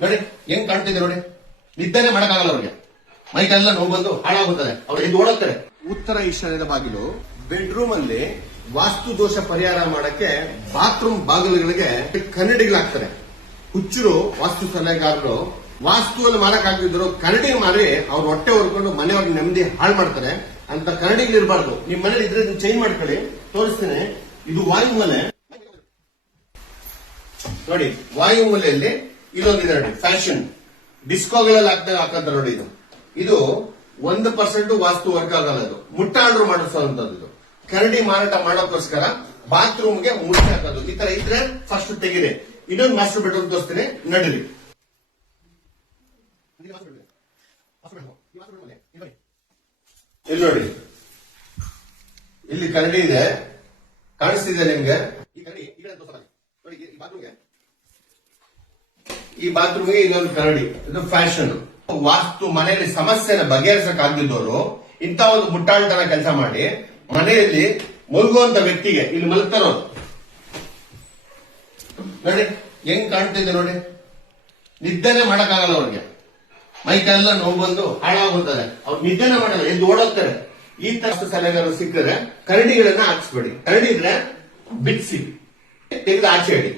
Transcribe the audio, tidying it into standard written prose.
ನೋಡಿ ಹೆಂಗ್ ಕಾಣ್ತಿದೆ ನೋಡಿ, ನಿದ್ದೆನೆ ಮಾಡಕ್ಕಾಗಲ್ಲ ಅವ್ರಿಗೆ, ಮೈಕೆಲ್ಲ ನೋವು ಬಂದು ಹಾಳಾಗುತ್ತದೆ, ಅವ್ರು ಎದ್ದು ಓಡಾಡ್ತಾರೆ. ಉತ್ತರ ಈಶಾನ್ಯದ ಬಾಗಿಲು ಬೆಡ್ರೂಮ್ ಅಲ್ಲಿ ವಾಸ್ತು ದೋಷ ಪರಿಹಾರ ಮಾಡಕ್ಕೆ ಬಾತ್ರೂಮ್ ಬಾಗಿಲುಗಳಿಗೆ ಕನ್ನಡಿಗಳಾಗ್ತಾರೆ. ಹುಚ್ಚರು ವಾಸ್ತು ಸಲಹೆಗಾರರು ವಾಸ್ತುವಲ್ಲಿ ಮಾರಕ್ಕಾಗದಿದ್ರು ಕನ್ನಡಿ ಮಾರಿ ಅವ್ರ ಹೊಟ್ಟೆ ಹೊರ್ಕೊಂಡು ಮನೆಯವ್ರಿಗೆ ನೆಮ್ಮದಿ ಹಾಳು ಮಾಡ್ತಾರೆ. ಅಂತ ಕನ್ನಡಿಗಳಿರ್ಬಾರ್ದು. ನಿಮ್ ಮನೇಲಿ ಇದ್ರೆ ನೀವು ಚೇಂಜ್ ಮಾಡ್ಕೊಳ್ಳಿ, ತೋರಿಸ್ತೀನಿ. ಇದು ವಾಯುಮೂಲೆ ನೋಡಿ, ವಾಯುಮೂಲೆಯಲ್ಲಿ ಇದೊಂದಿದೆ ನೋಡಿ, ಫ್ಯಾಷನ್ ಡಿಸ್ಕೋಗಳಲ್ಲಿ ಹಾಕಂತ ನೋಡಿ. ಇದು 1% ವಾಸ್ತು ವರ್ಗ ಆಗಲ್ಲ. ಇದು ಮುಟ್ಟ ಆರ್ಡರ್ ಮಾಡಿಸೋಂಥದ್ದು. ಇದು ಕನ್ನಡಿ ಮಾರಾಟ ಮಾಡೋಕ್ಕೋಸ್ಕರ ಬಾತ್ರೂಮ್ಗೆ ಮುಟ್ಟ ಹಾಕೋದು. ಈ ತರ ಇದ್ರೆ ಫಸ್ಟ್ ತೆಗೀರಿ. ಇನ್ನೊಂದು ಮಾಸ್ಟರ್ ಬೆಡ್ರೂಮ್ ತೋರಿಸ್ತೀನಿ, ನಡೀರಿ. ಇಲ್ಲಿ ನೋಡಿ, ಇಲ್ಲಿ ಕನ್ನಡಿ ಇದೆ, ಕಾಣಿಸ್ತಿದೆ ನಿಮ್ಗೆ? ಈ ಕನ್ನಡಿ ನೋಡಿ, ಈ ಬಾತ್ರೂಮ್ಗೆ ಇನ್ನೊಂದು ಕನ್ನಡಿ. ಇದು ಫ್ಯಾಷನ್. ವಾಸ್ತು ಮನೆಯಲ್ಲಿ ಸಮಸ್ಯೆನ ಬಗೆಹರಿಸಕ್ಕಾಗದಿದ್ದವರು ಇಂಥ ಒಂದು ಮುಟ್ಟಾಳ್ತನ ಕೆಲಸ ಮಾಡಿ ಮನೆಯಲ್ಲಿ ಮಲಗುವಂತ ವ್ಯಕ್ತಿಗೆ ಇಲ್ಲಿ ಮಲಗ್ತಾರೋದು ನೋಡಿ, ಹೆಂಗ್ ಕಾಣ್ತಿದೆ ನೋಡಿ, ನಿದ್ದೆನೆ ಮಾಡಕ್ಕಾಗಲ್ಲ ಅವ್ರಿಗೆ, ಮೈಕೆಲ್ಲ ನೋವು ಬಂದು ಹಾಳಾಗುತ್ತದೆ, ಅವ್ರು ನಿದ್ದೆನೆ ಮಾಡಲ್ಲ, ಎದ್ದು ಓಡೋಗ್ತಾರೆ. ಈ ತರ ಸಲಹೆಗಾರರು ಸಿಕ್ಕರೆ ಕರಡಿಗಳನ್ನ ಹಾಕ್ಸ್ಬೇಡಿ. ಕರಡಿ ಇದ್ರೆ ಬಿಡಿಸಿ ತೆಗೆದು ಆಚೆ ಇಡಿ.